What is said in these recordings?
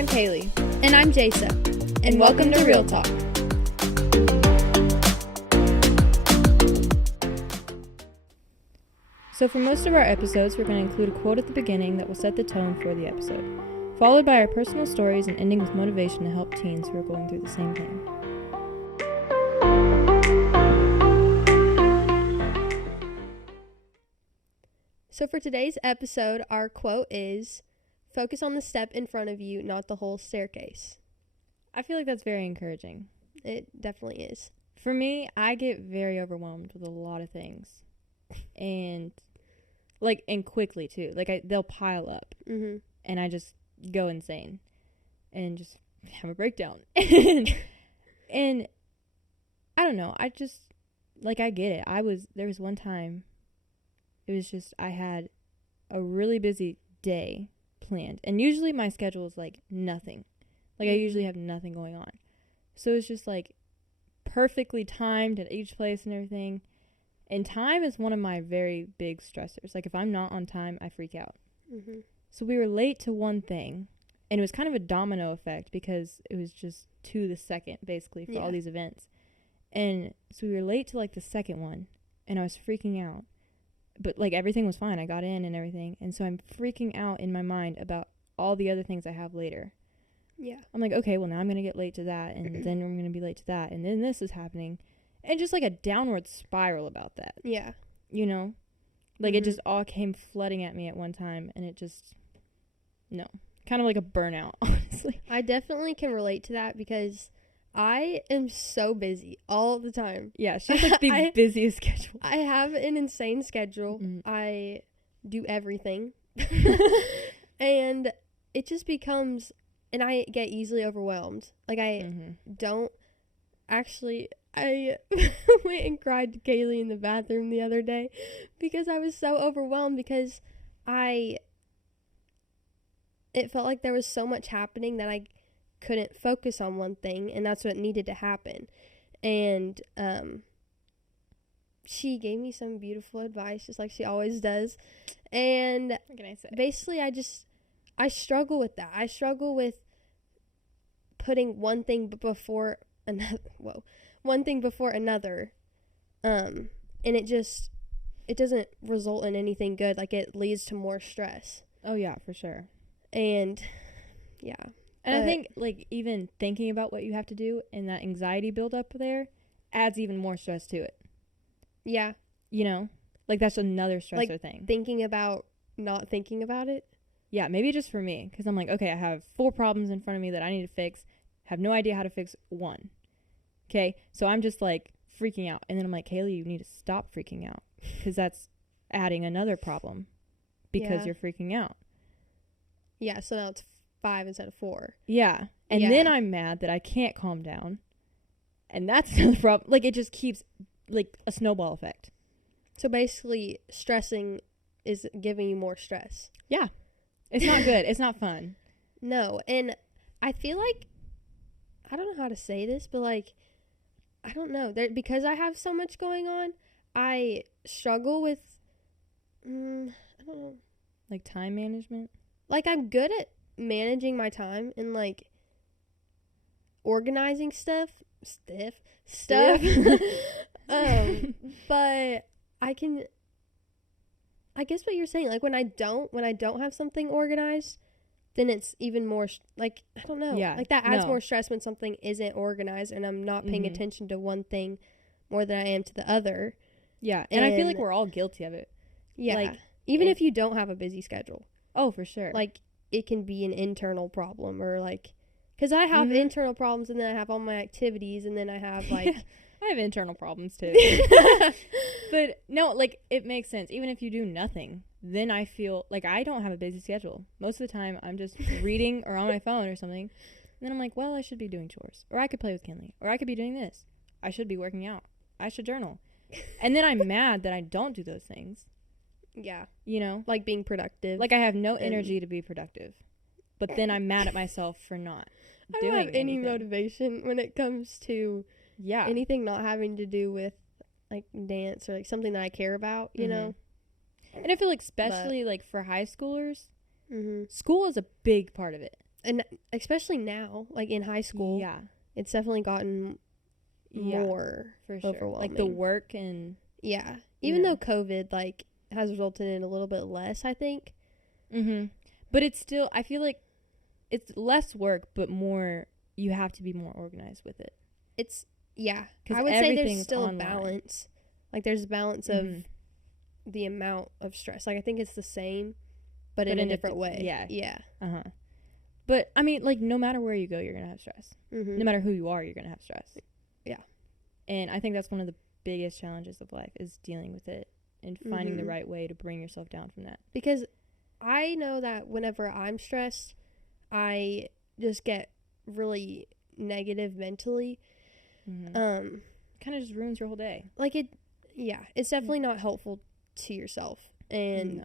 I'm Kaylee. And I'm Jasa. And welcome to Real Talk. So for most of our episodes, we're going to include a quote at the beginning that will set the tone for the episode, followed by our personal stories and ending with motivation to help teens who are going through the same thing. So for today's episode, our quote is, "Focus on the step in front of you, not the whole staircase." I feel like that's very encouraging. It definitely is. For me, I get very overwhelmed with a lot of things. And quickly too. They'll pile up. Mm-hmm. And I just go insane. And just have a breakdown. And I don't know. I just, I get it. There was one time, it was just, I had a really busy day planned. And usually my schedule is nothing. I usually have nothing going on. So it's just perfectly timed at each place and everything. And time is one of my very big stressors. If I'm not on time, I freak out. Mm-hmm. So we were late to one thing. And it was kind of a domino effect because it was just to the second, basically, for all these events. And so we were late to the second one. And I was freaking out. But everything was fine. I got in and everything. And so I'm freaking out in my mind about all the other things I have later. Yeah. I'm okay, well, now I'm going to get late to that. And then I'm going to be late to that. And then this is happening. And just a downward spiral about that. Yeah. You know? It just all came flooding at me at one time. And it just, no. Kind of like a burnout, honestly. I definitely can relate to that because I am so busy all the time. Yeah, she has the busiest schedule. I have an insane schedule. Mm-hmm. I do everything. And it just becomes, and I get easily overwhelmed. Don't actually, I went and cried to Kaylee in the bathroom the other day because I was so overwhelmed because it felt like there was so much happening that I couldn't focus on one thing, and that's what needed to happen. And she gave me some beautiful advice, just like she always does. And what can I say? Basically, I struggle with that. I struggle with putting one thing before another. One thing before another. And it doesn't result in anything good. It leads to more stress. Oh yeah, for sure. And yeah. And I think even thinking about what you have to do and that anxiety buildup there adds even more stress to it. Yeah. You know? That's another stressor thing. Thinking about not thinking about it. Yeah, maybe just for me. Because I'm okay, I have 4 problems in front of me that I need to fix. Have no idea how to fix one. Okay? So I'm just freaking out. And then I'm Kaylee, you need to stop freaking out. Because that's adding another problem. Because you're freaking out. Yeah, so now it's 5 instead of 4. Yeah. And then I'm mad that I can't calm down. And that's another problem. It just keeps, a snowball effect. So basically, stressing is giving you more stress. Yeah. It's not good. It's not fun. No. And I feel I don't know how to say this, but, I don't know. Because I have so much going on, I struggle with, I don't know. Time management? I'm good at managing my time and organizing stuff. But I guess what you're saying, when I don't have something organized, then it's even more I don't know. Yeah. That adds more stress when something isn't organized and I'm not paying attention to one thing more than I am to the other. Yeah. And I feel we're all guilty of it. Yeah. Even if you don't have a busy schedule. Oh, for sure. It can be an internal problem or because I have internal problems and then I have all my activities and then I have I have internal problems too. But no, it makes sense. Even if you do nothing, then I feel I don't have a busy schedule. Most of the time I'm just reading or on my phone or something. And then I'm well, I should be doing chores. Or I could play with Kinley. Or I could be doing this. I should be working out. I should journal. And then I'm mad that I don't do those things. Yeah. You know? Being productive. I have no energy to be productive. But then I'm mad at myself for not doing I don't have any anything. motivation when it comes to Yeah. anything not having to do with like dance or like something that I care about, you know. And I feel like especially like for high schoolers, mm-hmm. school is a big part of it. And especially now, like in high school, Yeah. it's definitely gotten more for sure. overwhelming. Like the work and even though COVID like has resulted in a little bit less, I think. But it's still, I feel like it's less work, but more, you have to be more organized with it. It's I would say there's still online. a balance. Like there's a balance of the amount of stress. Like I think it's the same, but in a different way. Yeah. But I mean, like no matter where you go, you're gonna have stress. Mm-hmm. No matter who you are, you're gonna have stress. Yeah. And I think that's one of the biggest challenges of life is dealing with it and finding the right way to bring yourself down from that. Because I know that whenever I'm stressed, I just get really negative mentally. Kind of just ruins your whole day. Like it's definitely not helpful to yourself. And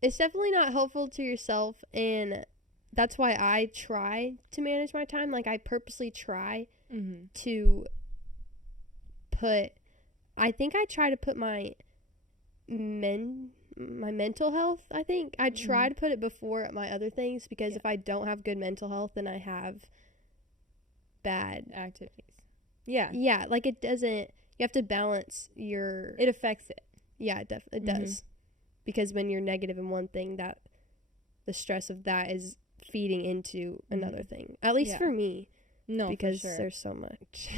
it's definitely not helpful to yourself, and that's why I try to manage my time. Like I purposely try to put, I think I try to put my mental health, I think I try to put it before my other things, because if I don't have good mental health, then I have bad activities. Like it doesn't, you have to balance it affects it. It does, because when you're negative in one thing, that the stress of that is feeding into another thing, at least for me. Because there's so much.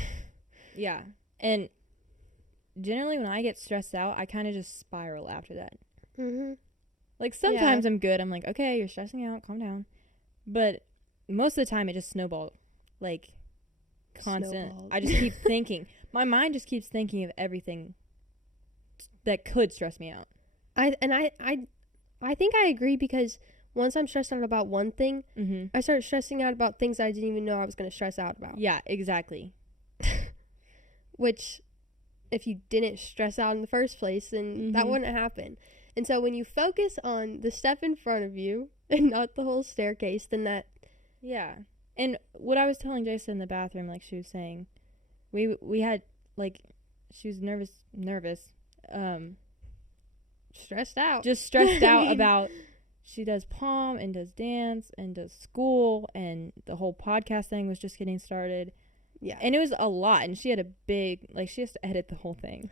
And generally when I get stressed out, I kind of just spiral after that. Like sometimes I'm good, I'm like, okay, you're stressing out, calm down, but most of the time it just snowballed, like constant. I just keep thinking, my mind just keeps thinking of everything that could stress me out. I think I agree, because once I'm stressed out about one thing, I start stressing out about things I didn't even know I was going to stress out about. Yeah, exactly. Which, if you didn't stress out in the first place, then that wouldn't happen. And so when you focus on the step in front of you and not the whole staircase, then that... Yeah. And what I was telling Jason in the bathroom, like she was saying, we had, like, she was nervous. Stressed out. Just stressed out about... She does pom and does dance and does school, and the whole podcast thing was just getting started. Yeah. And it was a lot, and she had a big, like, she has to edit the whole thing.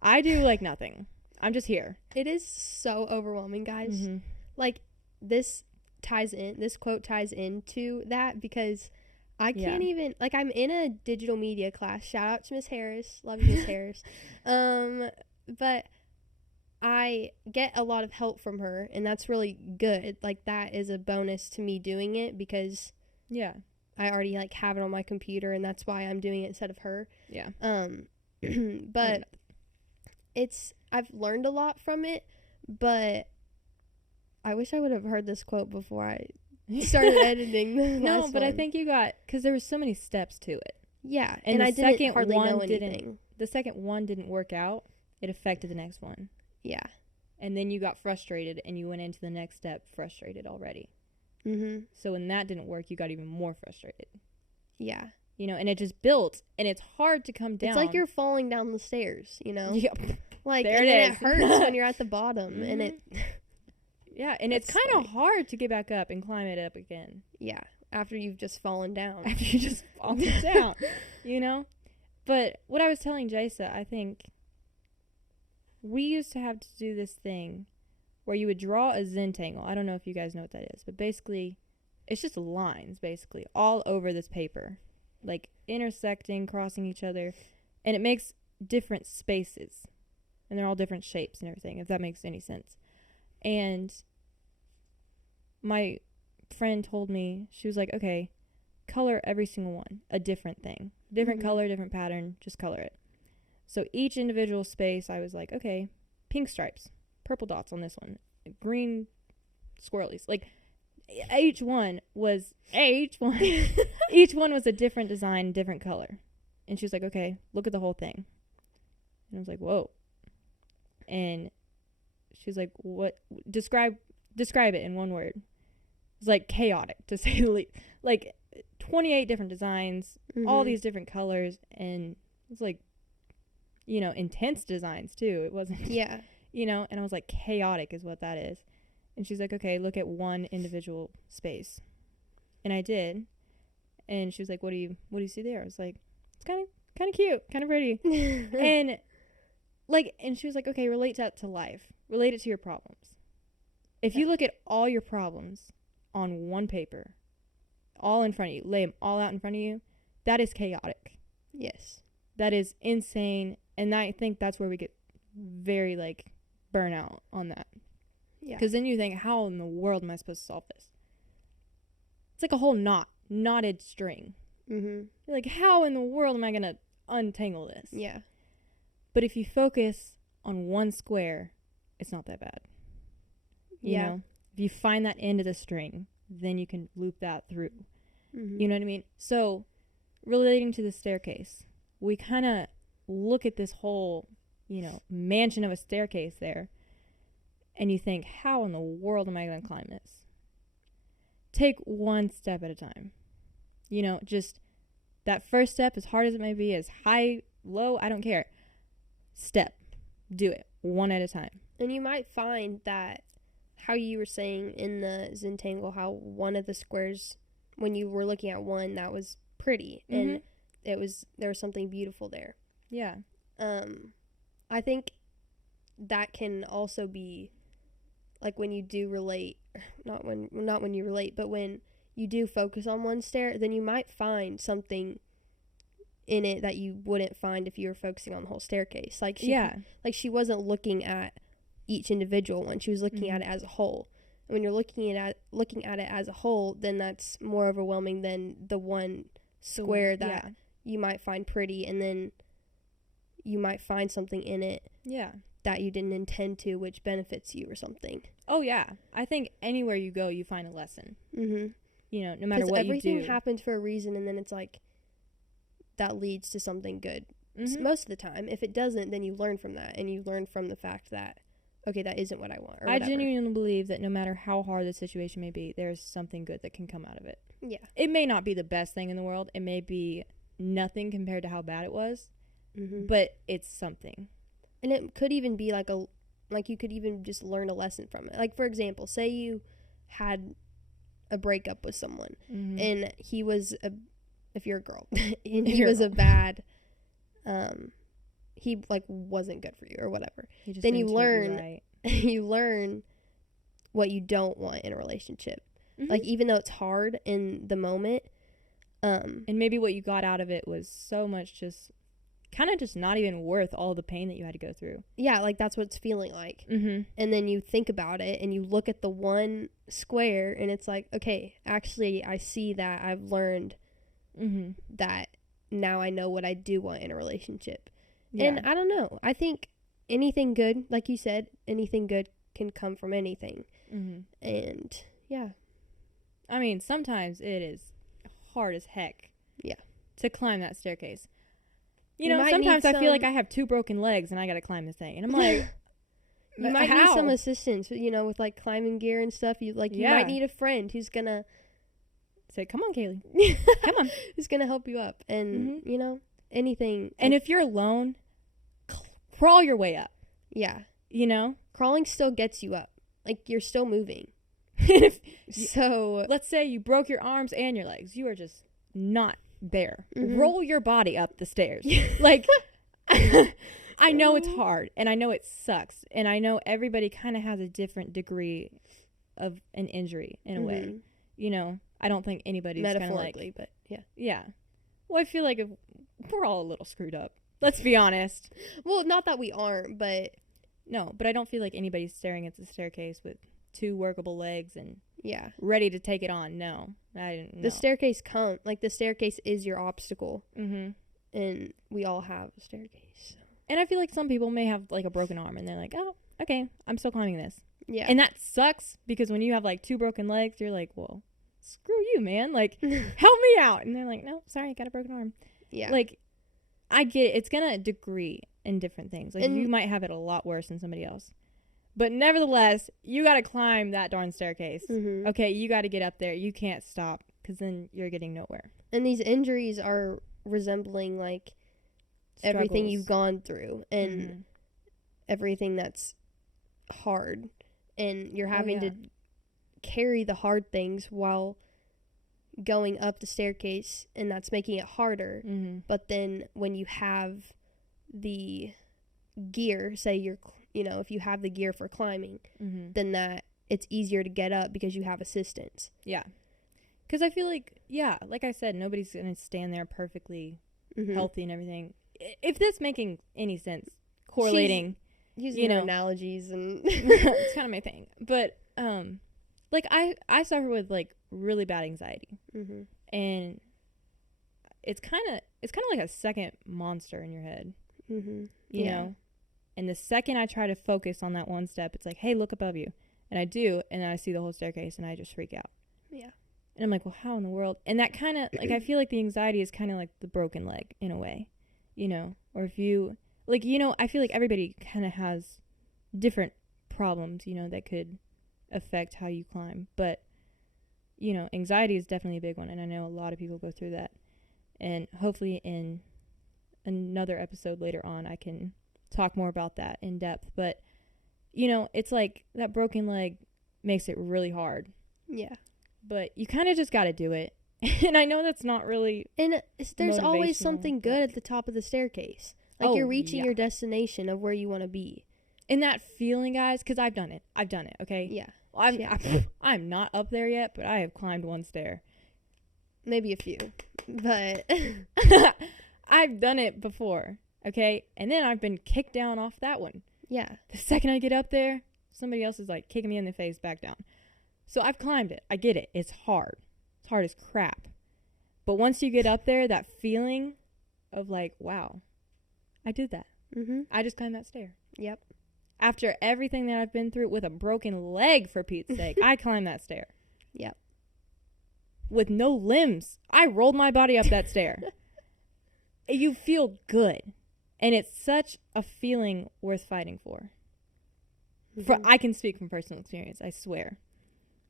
I do, like, nothing. I'm just here. It is so overwhelming, guys. Like, this quote ties into that, because I can't even, like, I'm in a digital media class. Shout out to Miss Harris. Love you, Miss Harris. But I get a lot of help from her, and that's really good. Like, that is a bonus to me doing it, because I already, like, have it on my computer, and that's why I'm doing it instead of her. But I've learned a lot from it, but I wish I would have heard this quote before I started editing the last but one. I think you got, because there was so many steps to it. Yeah, and I didn't hardly know anything. The second one didn't work out, it affected the next one. Yeah. And then you got frustrated, and you went into the next step frustrated already. So when that didn't work, you got even more frustrated. Yeah. You know, and it just built, and it's hard to come down. It's like you're falling down the stairs, you know? Yep. Like, there and it it hurts when you're at the bottom, and it... Yeah, and it's kind of hard to get back up and climb it up again. Yeah, after you've just fallen down. After you just fallen down, you know? But what I was telling Jasa, I think we used to have to do this thing where you would draw a Zentangle. I don't know if you guys know what that is, but basically, it's just lines, basically, all over this paper. Like, intersecting, crossing each other, and it makes different spaces. And they're all different shapes and everything, if that makes any sense. And my friend told me, she was like, okay, color every single one a different thing. Different color, different pattern, just color it. So each individual space, I was like, okay, pink stripes, purple dots on this one, green squirrelies. Like, each one was a different design, different color. And she was like, okay, look at the whole thing. And I was like, whoa. And she was like, what, describe it in one word. It's like chaotic, to say the least. Like 28 different designs, all these different colors, and it's like, you know, intense designs too. It wasn't, you know, and I was like, chaotic is what that is. And she's like, okay, look at one individual space. And I did. And she was like, what do you see there? I was like, it's kind of cute, kind of pretty. And she was like, okay, relate that to life. Relate it to your problems. If you look at all your problems on one paper, all in front of you, lay them all out in front of you, that is chaotic. Yes. That is insane. And I think that's where we get very, like, burnout on that. Yeah. Because then you think, how in the world am I supposed to solve this? It's like a whole knotted string. Mm-hmm. You're like, how in the world am I going to untangle this? Yeah. But if you focus on one square, it's not that bad. You know? If you find that end of the string, then you can loop that through. Mm-hmm. You know what I mean? So, relating to the staircase, we kind of look at this whole, mansion of a staircase there, and you think, how in the world am I going to climb this? Take one step at a time. Just that first step, as hard as it may be, as high, low, I don't care. Step. Do it. One at a time. And you might find that, how you were saying in the Zentangle, how one of the squares, when you were looking at one, that was pretty. Mm-hmm. And there was something beautiful there. Yeah. I think that can also be, like, when you do relate, not when you relate, but when you do focus on one stair, then you might find something in it that you wouldn't find if you were focusing on the whole staircase. Like she wasn't looking at each individual one. She was looking at it as a whole. And when you're looking at it as a whole, then that's more overwhelming than the one square that you might find pretty, and then you might find something in it that you didn't intend to, which benefits you or something. Oh, yeah. I think anywhere you go, you find a lesson. Mm-hmm. No matter what you do. Everything happens for a reason, and then it's like, that leads to something good. Mm-hmm. Most of the time. If it doesn't, then you learn from that, and you learn from the fact that, okay, that isn't what I want. Or I genuinely believe that no matter how hard the situation may be, there's something good that can come out of it. Yeah. It may not be the best thing in the world. It may be nothing compared to how bad it was. Mm-hmm. But it's something. And it could even be like you could even just learn a lesson from it. Like, for example, say you had a breakup with someone, and he was if you're a girl, and he was a bad, he, like, wasn't good for you or whatever. Then you learn, you learn what you don't want in a relationship. Mm-hmm. Like, even though it's hard in the moment. And maybe what you got out of it was so much just kind of just not even worth all the pain that you had to go through. Yeah, like, that's what it's feeling like. Mm-hmm. And then you think about it, and you look at the one square, and it's like, okay, actually, I see that I've learned that now I know what I do want in a relationship. Yeah. And I don't know. I think anything good, like you said, anything good can come from anything. Mm-hmm. And, yeah. I mean, sometimes it is hard as heck. Yeah. To climb that staircase. Sometimes I feel like I have 2 broken legs and I got to climb this thing. And I'm like, you might need some assistance, with, like, climbing gear and stuff. You might need a friend who's going to say, come on, Kaylee. Come on. Who's going to help you up. And, anything. And if you're alone, crawl your way up. Yeah. Crawling still gets you up. Like, you're still moving. So. Let's say you broke your arms and your legs. You are just not there. Mm-hmm. Roll your body up the stairs. Like, I know it's hard, and I know it sucks, and I know everybody kind of has a different degree of an injury in a way. I don't think anybody's metaphorically, gonna, but yeah. Well, I feel like we're all a little screwed up. Let's be honest. Well, not that we aren't, but no. But I don't feel like anybody's staring at the staircase with 2 workable legs and ready to take it on. No, I didn't. No. The staircase the staircase is your obstacle, and we all have a staircase. So. And I feel like some people may have, like, a broken arm, and they're like, oh, okay, I'm still climbing this. Yeah. And that sucks, because when you have, like, 2 broken legs, you're like, well, screw you, man. Like, help me out. And they're like, no, sorry, I got a broken arm. Yeah. Like, I get it. It's gonna degree in different things. Like, you might have it a lot worse than somebody else. But nevertheless, you got to climb that darn staircase. Mm-hmm. Okay, you got to get up there. You can't stop, because then you're getting nowhere. And these injuries are resembling, like, everything you've gone through and everything that's hard. And you're having to carry the hard things while going up the staircase, and that's making it harder. Mm-hmm. But then when you have the gear, say if you have the gear for climbing, Mm-hmm. then that it's easier to get up because you have assistance. Yeah. Because I feel like, like I said, nobody's going to stand there perfectly healthy and everything. If that's making any sense, correlating. Using her analogies and it's kind of my thing. But, like, I suffer with, like, really bad anxiety. Mm-hmm. And it's kind of like a second monster in your head. Mm-hmm. You know? And the second I try to focus on that one step, it's like, hey, look above you. And I do, and then I see the whole staircase, and I just freak out. Yeah. And I'm like, well, how in the world? And that kind of, like, I feel like the anxiety is kind of like the broken leg, in a way. You know? Or if you, like, you know, I feel like everybody kind of has different problems, you know, that could affect how you climb. But, you know, anxiety is definitely a big one, and I know a lot of people go through that. And hopefully in another episode later on, I can talk more about that in depth. But, you know, it's like that broken leg makes it really hard. Yeah. But you kind of just got to do it. And I know that's not really And there's always something good at the top of the staircase. Like, you're reaching your destination of where you want to be. And that feeling, guys, because I've done it, okay? Yeah. I'm not up there yet, but I have climbed one stair. Maybe a few. But I've done it before, okay? And then I've been kicked down off that one. Yeah. The second I get up there, somebody else is like kicking me in the face back down. So I've climbed it. I get it. It's hard. It's hard as crap. But once you get up there, that feeling of like, wow, I did that. Mm-hmm. I just climbed that stair. Yep. After everything that I've been through with a broken leg, for Pete's sake, I climbed that stair. Yep. With no limbs. I rolled my body up that stair. You feel good. And it's such a feeling worth fighting for. Mm-hmm. I can speak from personal experience, I swear.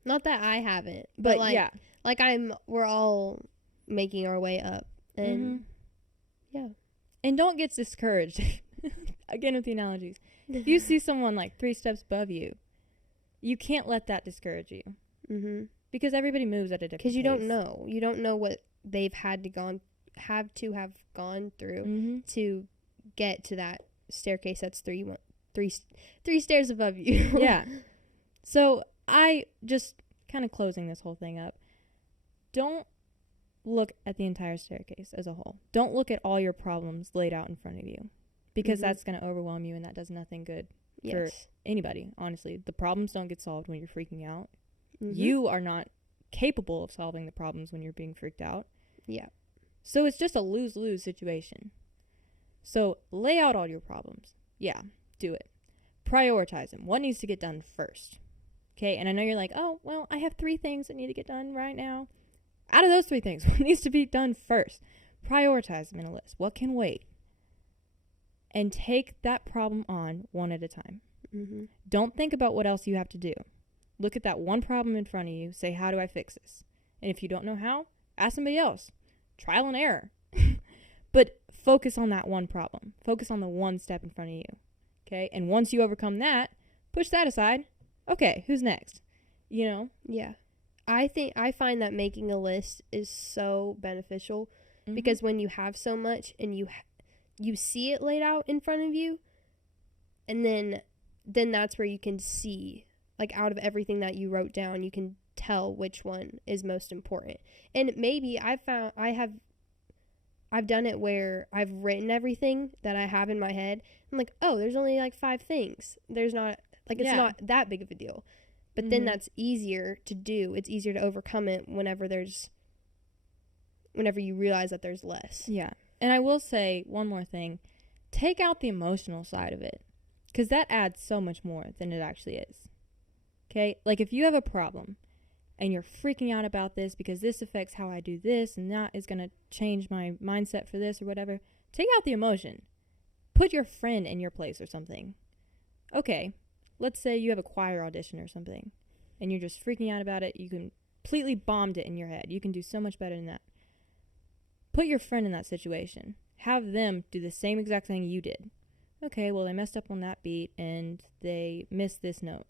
Not that I haven't, but like, like we're all making our way up, and yeah. And don't get discouraged. Again with the analogies. If you see someone like 3 steps above you, you can't let that discourage you. Mm-hmm. Because everybody moves at a different pace. Because you don't know what they've have gone through to get to that staircase that's three stairs above you. Yeah. So I just kind of closing this whole thing up. Don't look at the entire staircase as a whole. Don't look at all your problems laid out in front of you, because that's going to overwhelm you, and that does nothing good for anybody, honestly. The problems don't get solved when you're freaking out. You are not capable of solving the problems when you're being freaked out. Yeah. So it's just a lose-lose situation. So lay out all your problems. Yeah, do it. Prioritize them. What needs to get done first? Okay, and I know you're like, oh, well, I have 3 things that need to get done right now. Out of those 3 things, what needs to be done first? Prioritize them in a list. What can wait? And take that problem on one at a time. Mm-hmm. Don't think about what else you have to do. Look at that one problem in front of you. Say, how do I fix this? And if you don't know how, ask somebody else. Trial and error. But focus on that one problem. Focus on the one step in front of you. Okay? And once you overcome that, push that aside. Okay, who's next? You know? Yeah. I find that making a list is so beneficial because when you have so much and you see it laid out in front of you, and then that's where you can see, like, out of everything that you wrote down, you can tell which one is most important. And maybe I've done it where I've written everything that I have in my head. I'm like, oh, there's only like 5 things. There's not, like, it's not that big of a deal. But then that's easier to do. It's easier to overcome it whenever you realize that there's less. Yeah. And I will say one more thing. Take out the emotional side of it, because that adds so much more than it actually is. Okay? Like, if you have a problem and you're freaking out about this because this affects how I do this and that is going to change my mindset for this or whatever, take out the emotion. Put your friend in your place or something. Okay. Let's say you have a choir audition or something, and you're just freaking out about it. You completely bombed it in your head. You can do so much better than that. Put your friend in that situation. Have them do the same exact thing you did. Okay, well, they messed up on that beat, and they missed this note.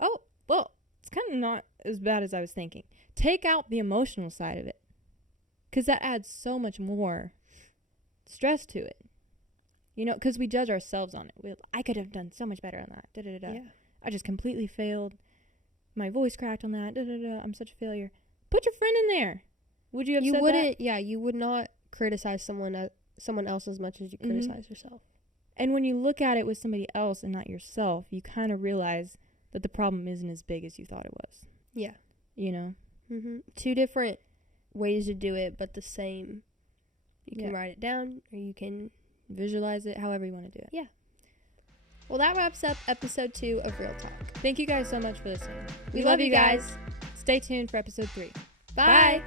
Oh, well, it's kind of not as bad as I was thinking. Take out the emotional side of it, because that adds so much more stress to it. You know, because we judge ourselves on it. I could have done so much better on that. Da-da-da-da. Yeah. I just completely failed. My voice cracked on that. Da-da-da. I'm such a failure. Put your friend in there. Would you have said that? Yeah, you would not criticize someone else as much as you criticize yourself. And when you look at it with somebody else and not yourself, you kind of realize that the problem isn't as big as you thought it was. Yeah. You know? Mm-hmm. 2 different ways to do it, but the same. You can write it down, or you can visualize it, however you want to do it. Yeah. Well, that wraps up episode 2 of Real Talk. Thank you guys so much for listening. We love you guys. Stay tuned for episode 3. Bye.